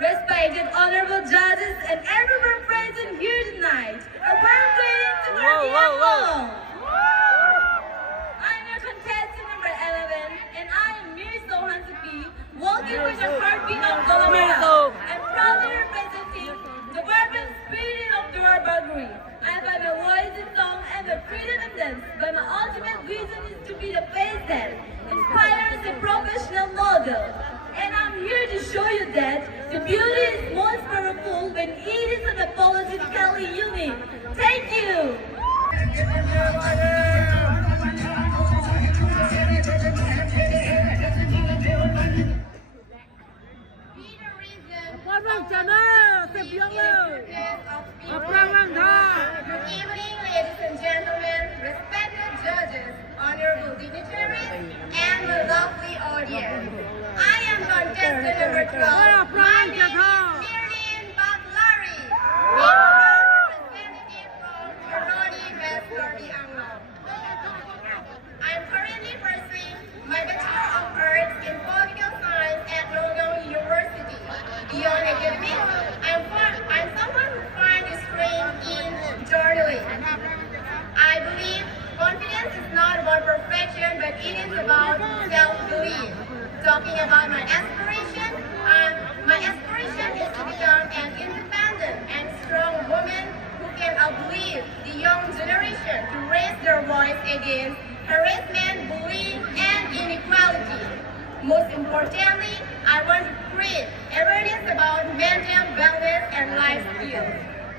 respected honorable judges, and everyone present here tonight. A warm greeting to Karbi Anglong. I'm your contestant number 11, and I am Sohan Supi, walking with the heartbeat of Dolomara. I'm proudly representing the vibrant spirit of the Barbarie. I find my voice in song and my freedom in dance, but my ultimate vision is to be the face that inspires a professional model. And I'm here to show you that the beauty is most powerful when it is unapologetically unique. Thank you! Good evening, ladies and gentlemen, respected judges, honorable dignitaries, and the lovely audience. I am contestant number 12. My name is Mirlin Baklari, representative from Karbi Anglong. I am currently pursuing my Bachelor of Arts in Political Science at Northern University. Beyond academics, I'm someone who finds strength in journalism. I believe confidence is not about perfection, but it is about self-belief. Talking about my aspiration is to become an independent and strong woman who can uplift the young generation to raise their voice against harassment, bullying, and inequality. Most importantly, I want to create awareness about mental wellness and life skills.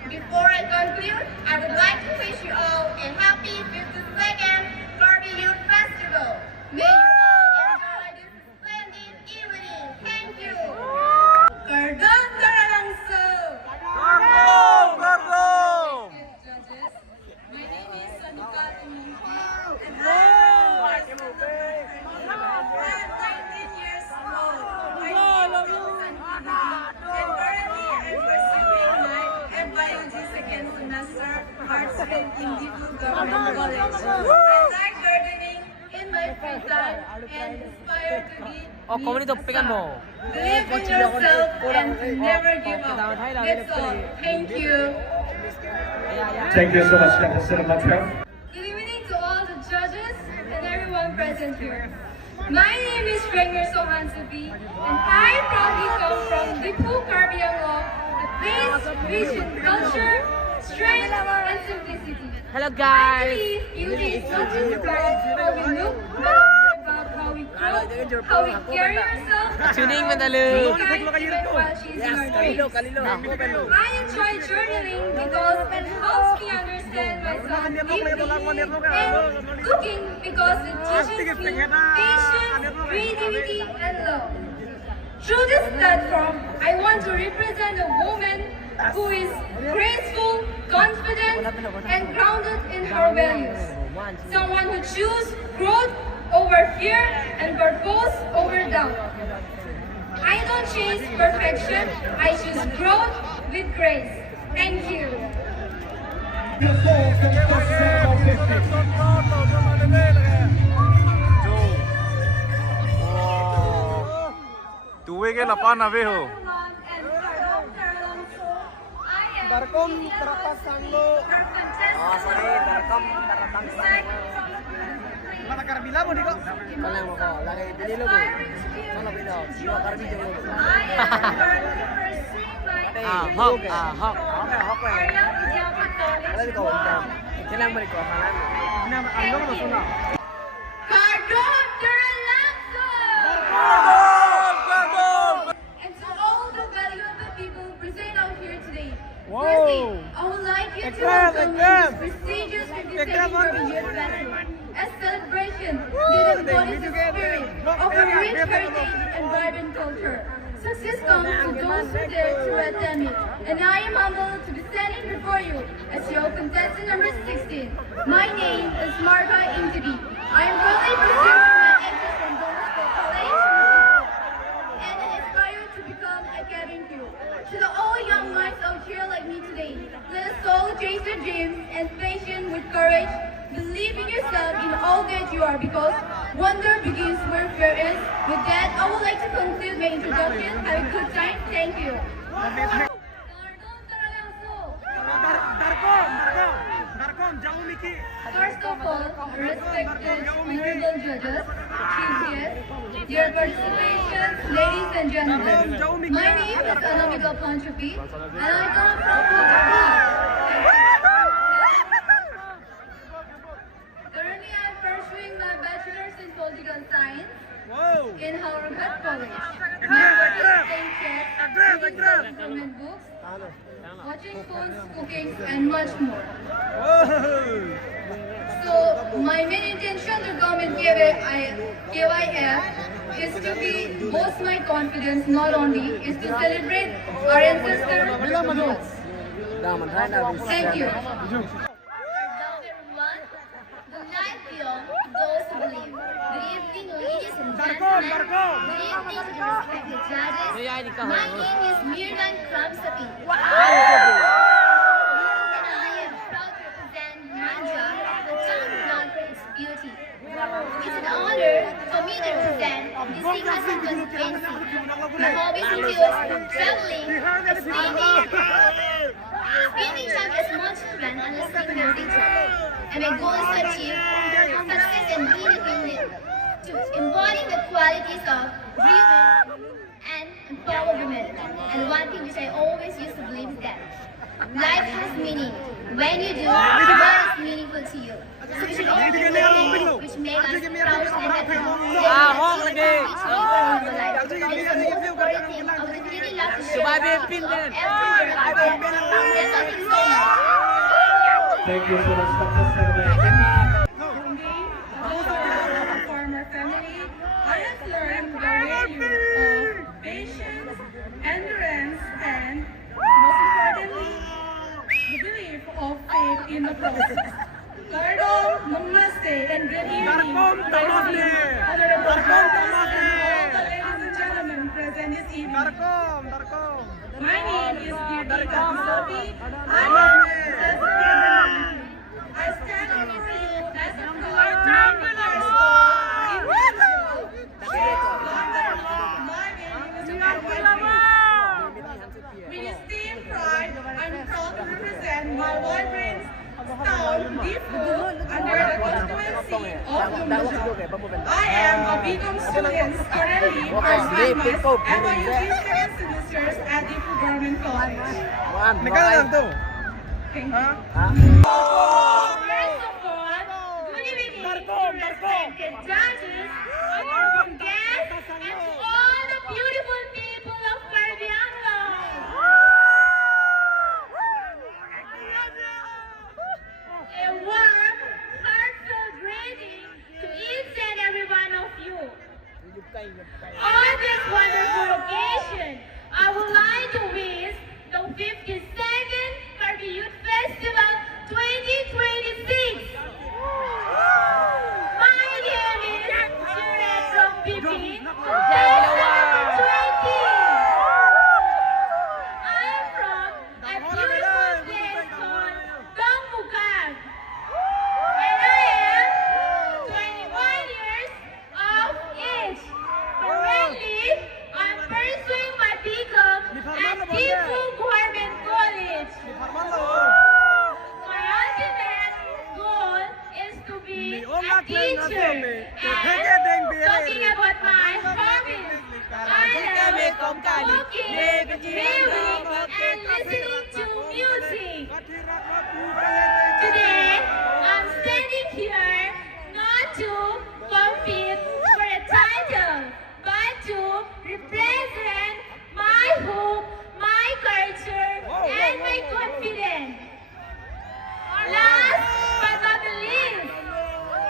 Before I conclude, I would like to wish you all a happy 52nd Karbi Youth Festival. May you all enjoy this splendid evening. Thank you. Kardan Taralangso! Judges, my name is Sanika Tuminti, and I am 19 years old. My name is and currently I'm pursuing my FYOG second semester arts in Diphu Government College. I like gardening in my free time and aspire to be Believe in yourself and never give up. That's all. Thank you. Thank you so much, Contestant number 12. Good evening to all the judges and everyone present here. My name is Sohan Supi, and I proudly come from Diphu, Karbi Anglong, the place rich in culture, strength, and simplicity. Hello I guys! believe beauty is not just about how we look, but also about how we grow, how we carry ourselves, Tuning how madali. we kind even while chasing our dreams. I enjoy journaling because it helps me understand myself deeply, and cooking because it teaches me patience, creativity, and love. Through this platform, I want to represent a woman who is graceful, confident, and grounded in her values. Someone who chooses growth over fear and purpose over doubt. I don't chase perfection, I choose growth with grace. Thank you. Tuwe ke lapan na veho. Darkom terapas sanglo. Oh, sorry, darkom terapas sanglo. Mana Karbila mo dito? Kalian mo ko, lagi pili lo ko. Sana pili lo, siwa Karbi jeng lo. Hok. Okay, hok eh. Kalau di kau jam, jangan beri kau malam. Nama Anglong mo suna. Karbi Taralangso! And to all the valuable people present out here today. Firstly, I would like you to welcome this prestigious 52nd Karbi Youth Festival. A celebration that embodies the spirit of a rich heritage and vibrant culture. Success comes to those who dare to attend it, and I am humbled to be standing before you as your contestant number 16. My name is Marga Intibi. I am currently pursuing my entrance from Don College and aspire to become a cabin crew. To the all young minds out here like me today, let us all chase your dreams and patience with courage. Believe in yourself in all that you are, because Wonder begins where fear is. With that, I would like to conclude my introduction. Have a good time. Thank you. First of all, respected honorable judges, chief guests, dear participants, ladies and gentlemen. My name is Anamika Panchapi, and I come from Currently, I am pursuing my bachelor's in political science in Harvard College. My participant chess, reading government books, watching phones, cooking, and much more. So, my main intention to come in KYF is to boost my confidence, not only is to celebrate our ancestors' roots. Thank you. Hello everyone, the night beyond those who believe. Good evening ladies and gentlemen. Good evening to the respected judges. My name is Mirdan Kramsapi. And I am proud to represent Manja, the town renowned for its beauty. It's an honor for me to represent the Singhasan constituency. My hobbies include traveling, spinning jump as much fun and listening music. And my goal is to achieve success and lead to embody the qualities of driven and empower women. And one thing which I always used to believe is that life has meaning. When you do what is meaningful to you. So we should always do things which make us proud and happy. I would really love to share every word of them. Thank you so much. Thank you so much, Contestant. From our family, I have learned the value of patience, endurance, and most importantly, the belief of faith in the process. Pardon, namaste, and good evening. Honorable judges and all the ladies and gentlemen present this evening. My name is Karbi Anglong. I stand before you as a with esteem pride, I'm proud to represent my vibrant town, Diphu, under the constituency of Lumusha. I am a BCom student currently pursuing my MIUT 7 semesters at Diphu Government College. Thank you. First of all, good evening to respected judges, honorable guests, and to all the beautiful people of Karbi Anglong. A warm, heartfelt greeting to each and every one of you. On this wonderful occasion, I would like to wish the 52nd Karbi Youth Festival 2026. My name is Juret from BP 2020. I am from a beautiful place called Dongmukang. And I am 21 years of age. Currently, I am pursuing my BCom at Diphu Government College. My ultimate goal is to be a teacher. And talking about my hobbies, I love cooking, reading, and listening to music. Today, I'm standing here not to compete for a title, but to represent my home, my culture, and my confidence. Last but not the least,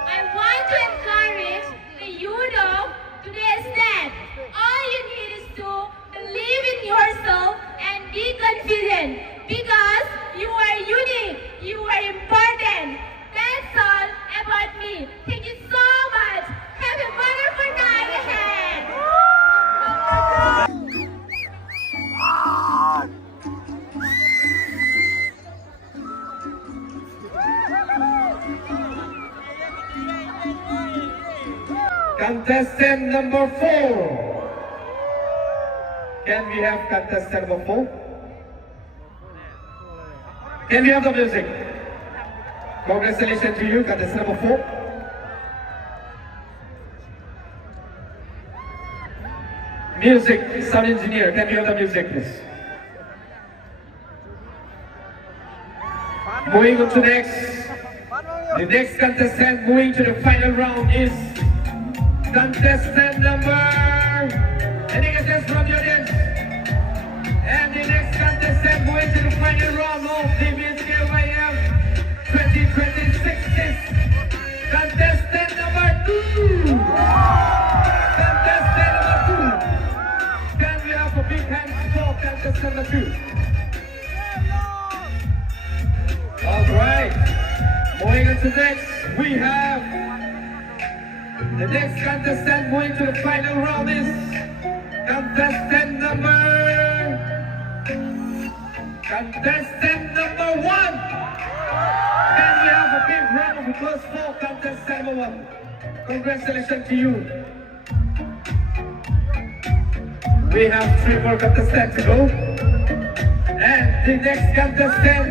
I want to encourage the youth of today's that all you need is to believe in yourself and be confident because you are unique, you are important. That's all about me. Thank you so much. Have a wonderful night ahead. Contestant number 4. Can we have contestant number 4? Can we have the music? Congratulations to you, contestant number 4. Music, sound engineer, can we have the music, please? Moving on to the next contestant moving to the final round is contestant number, any guesses from the audience? And the next contestant moving to the final round of the Miss KYF 2026 is contestant number 2. Contestant number 2. Can we have a big hand for contestant number 2? Alright, moving on to next, we have the next contestant moving to the final round is contestant number 1. Can we have a big round of applause for contestant number 1? Congratulations to you. We have 3 more contestants to go. And the next contestant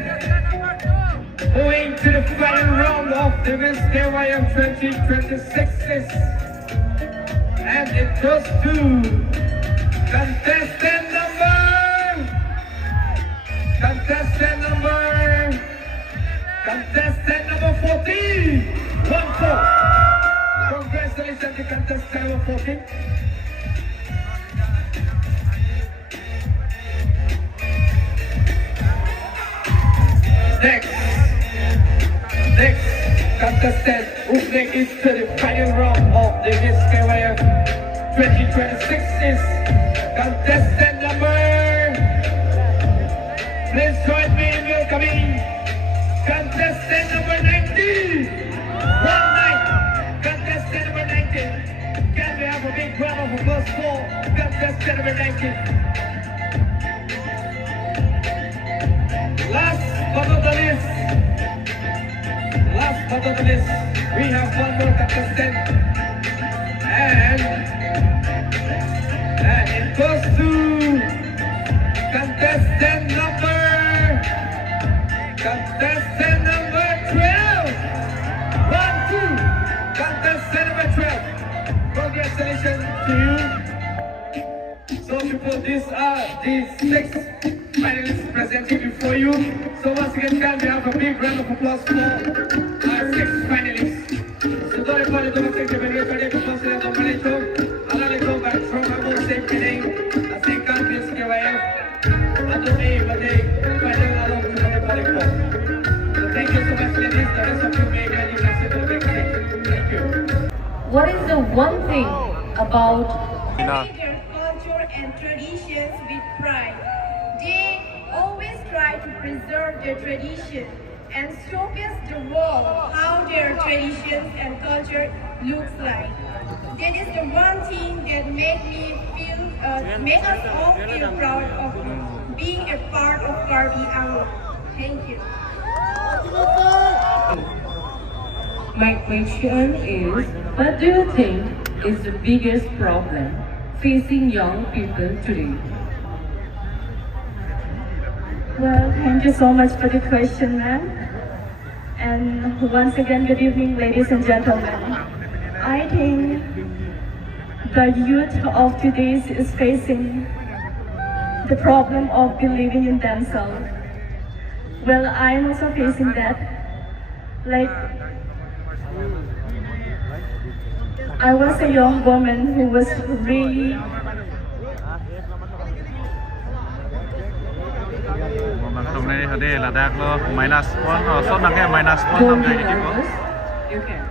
moving to the final round of the Miss KYF 2026 is, and it goes to contestant number 14. 1-4. Congratulations to contestant number 14. Next contestant who makes it to the final round of the Miss KYF 2026 is contestant number, please join me in welcoming contestant number 19. 19. Contestant number 19. Can we have a big round of applause for contestant number 19? Last but not the list, we have 1 more contestant, and it goes to contestant number 12. 1-2. Contestant number 12. Congratulations to you. So people, these are the 6 finalists presented before you. So once again, can we have a big round of applause for our 6 finalists? So don't forget to take the video for the proposal of the Malito. Alalico back from our same kidding. I think God is KYF. And the day, but they final along to the Malito. So thank you so much, ladies. The rest of you may get you next to the big stage. Thank you. What is the one thing about Their culture and traditions with pride. They always try to preserve their tradition and showcase the world how their traditions and culture looks like. That is the one thing that make us all feel proud of being a part of Karbi Anglong. Thank you. My question is, what do you think is the biggest problem facing young people today? Well, thank you so much for the question, ma'am. And once again, good evening, ladies and gentlemen. I think the youth of today is facing the problem of believing in themselves. Well, I'm also facing that. Like, I was a young woman who was really này ở đây là đạt lo minus 1 số năng cái minus 1 Don't năm be đây thì nervous. You can.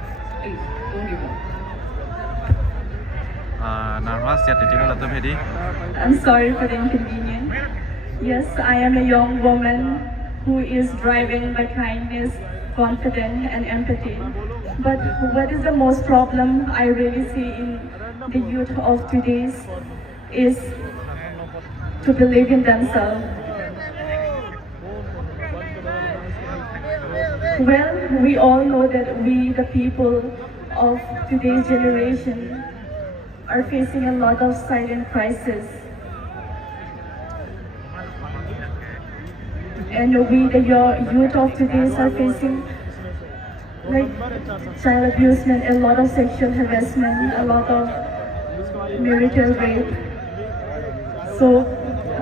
Please, don't give up. nervous sẽ thì là tôi phải đi. I'm sorry for the inconvenience. Yes, I am a young woman who is driving by kindness, confidence and empathy. But what is the most problem I really see in the youth of today's is to believe in themselves. Well, we all know that we, the people of today's generation, are facing a lot of silent crisis. And we, the youth of today, are facing like child abusement, a lot of sexual harassment, a lot of marital rape. So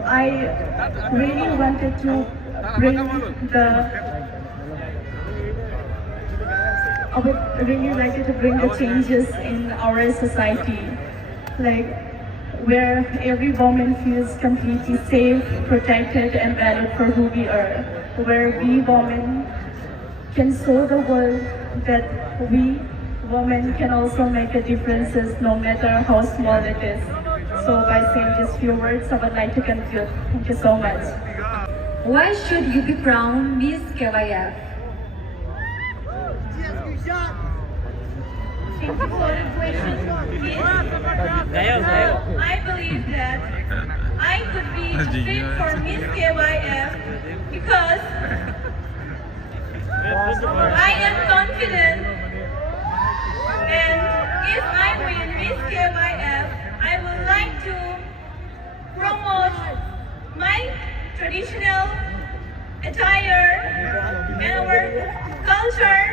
I really wanted to bring I would really like to bring the changes in our society, like where every woman feels completely safe, protected, and valued for who we are, where we women can show the world that we women can also make a differences no matter how small it is. So by saying these few words, I would like to conclude. Thank you so much. Why should you be crowned Miss KYF? Thank you for the question. Well, I believe that I could be fit for Miss KYF because I am confident, and if I win Miss KYF, I would like to promote my traditional attire and our culture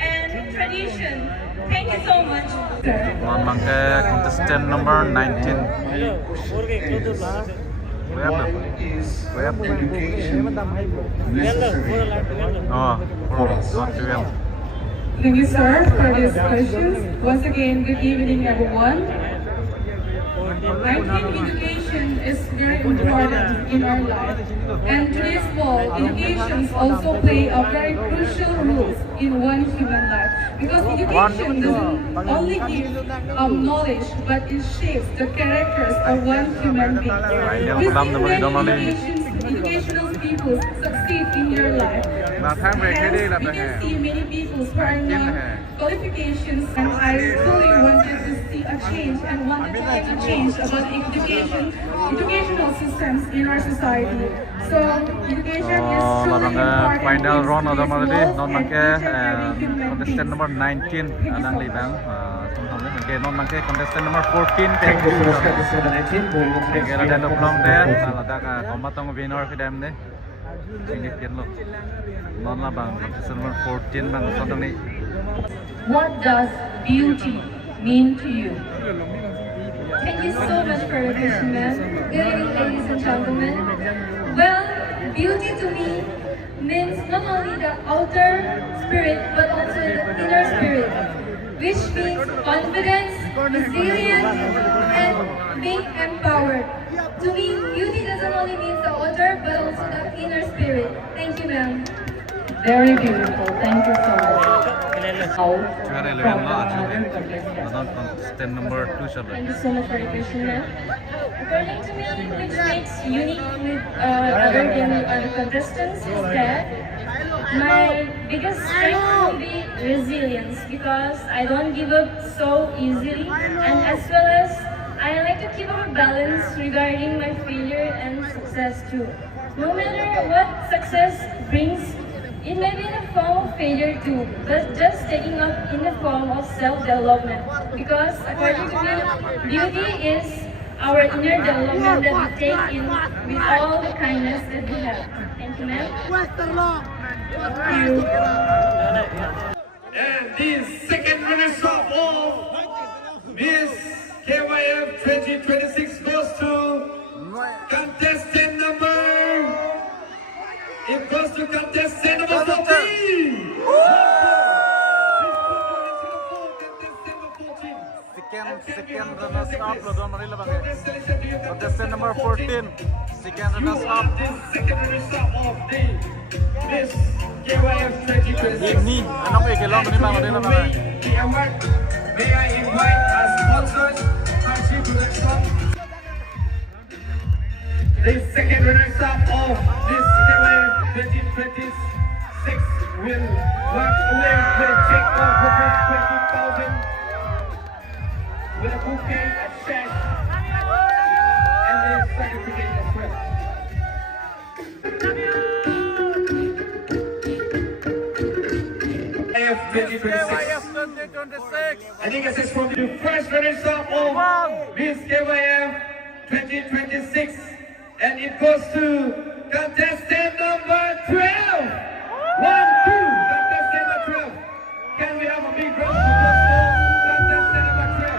and tradition. Thank you so much. Contestant number 19. Oh, Thank you, sir, for these questions. Once again, good evening, everyone. I think education is very important in our life, and to this ball, education also play a very crucial role in one human life, because education doesn't only give knowledge, but it shapes the characters of one human being. We see many educational people succeed in their life. Hence, we can see many people who are not qualifications, and I really wanted to see a change and wanted to make a change about educational systems in our society. So education is truly important. Final round of the contestant number 19 adang libang non mangke contestant number 14 Thank you so much, contestant number 19. kira dan belum der ada ka komatong winner kedam ne singit ken lo non la bang contestant number 14 bang sodong ni. What does beauty mean to you? Thank you so much for your question, ma'am. Good evening, ladies and gentlemen. Well, beauty to me means not only the outer spirit, but also the inner spirit, which means confidence, resilience, and being empowered. To me, beauty doesn't only mean the outer, but also the inner spirit. Thank you, ma'am. Very beautiful. Thank you so much. Contestant number 2 shall Thank you so much for your question, ma'am. According to me, which makes unique with other than other contestants is that my biggest strength will be resilience, because I don't give up so easily, and as well as I like to keep up a balance regarding my failure and success too. No matter what success brings, it may be in the form of failure too, but just taking up in the form of self-development. Because according to me, beauty is our inner development that we take in with all the kindness that we have. Thank you, ma'am. Thank you. And the second runner-up of Miss KYF 2026 goes to contestant number. It goes to contestant number 14. Second runners up contestant number 14. Second runners up. Second runners-up of the Miss KYF 2026. Ini anak ikelong ni bang ada apa? The award, may I invite our sponsors, Karbi Anglong. The second runners-up of this KYF 2026 will walk away with a check of $20,000 with a bouquet of cash and a certificate as well. KYF 2026. I think this is from the first runner-up of Miss KYF 2026, and it goes to contestant number 12. 1, 2, contestant number 12. Can we have a big round of applause for contestant number 12?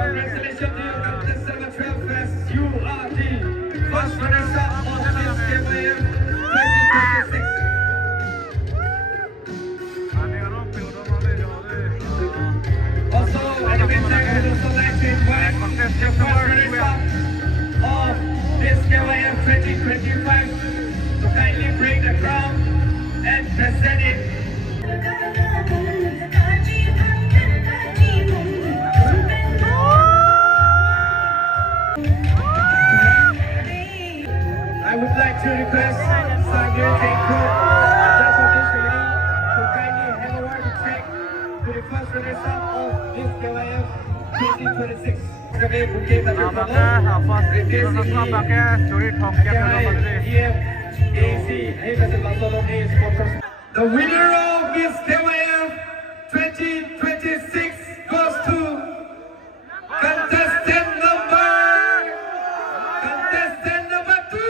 Congratulations to you, contestant number 12, as you are the first runner-up of Miss KYF 2026. Also, I would also like to invite the first runner-up of Miss KYF 2025 to kindly break the crown and present it. I would like to request Sangir Tengku, judge of this meeting, to kindly hand over the check to the first runner-up of Miss KYF 2026. Kami bukit tapi the winner of Miss KYF 2026 goes to contestant number 2.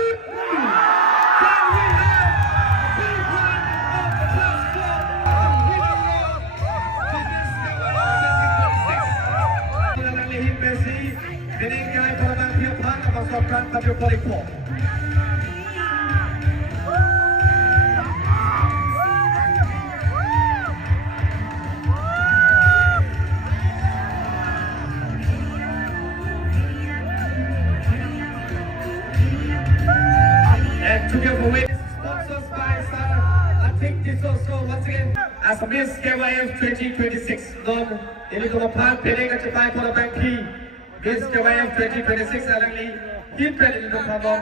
Can we have a big round of applause for the winner of Miss KYF 2026? Nalilihim Messi, binigay para ng tiyapan kapag sobrang tabi-balik po. And to give away sponsors by I think this also once again as Miss KYF 2026 non ini kelompok pilih kecepatan pada bank Miss KYF 2026 alangli hit pen ini kelompok